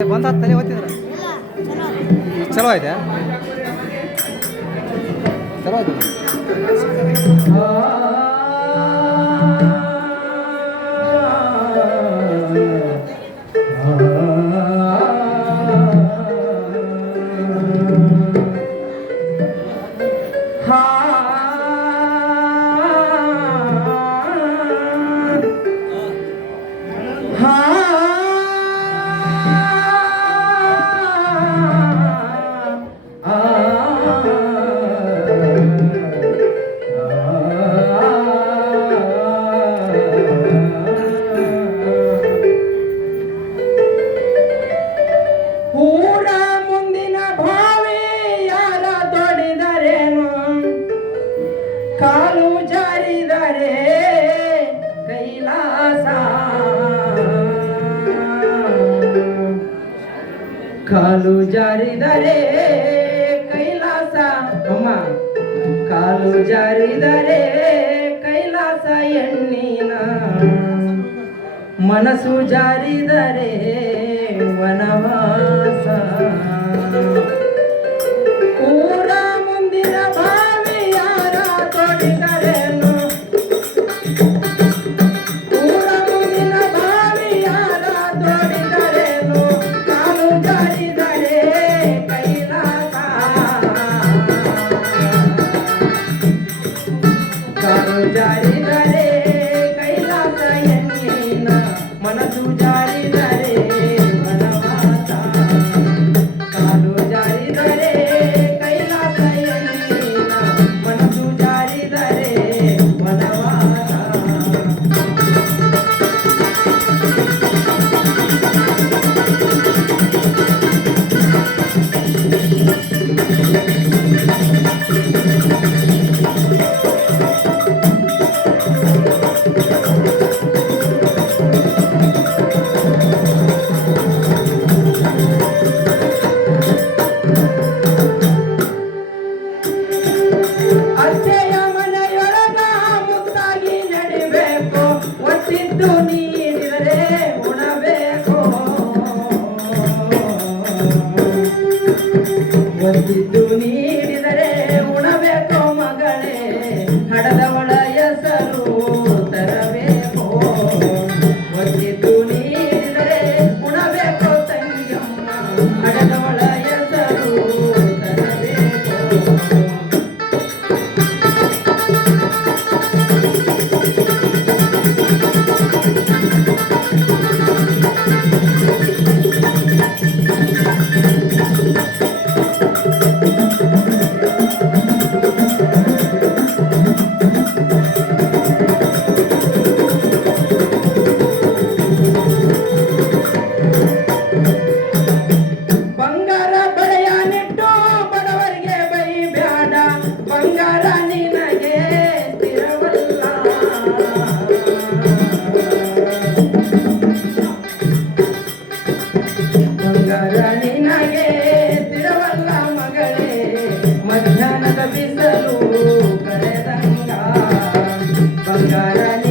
ಬಂದ ತಲೆ ಓದ್ತಿದ್ರ ಚಲೋ ಆಯ್ತಾ ಚಲೋ ಐತೆ ಕಾಲು ಜಾರಿದರೆ ಕೈಲಾಸ. ಕಾಲು ಜಾರಿದರೆ ಕೈಲಾಸ. ಅಮ್ಮ ಕಾಲು ಜಾರಿದರೆ ಕೈಲಾಸ ಎಣ್ಣಿನ. ಮನಸ್ಸು ಜಾರಿದರೆ ವನವಾಸ. Daddy, daddy. Bangkaran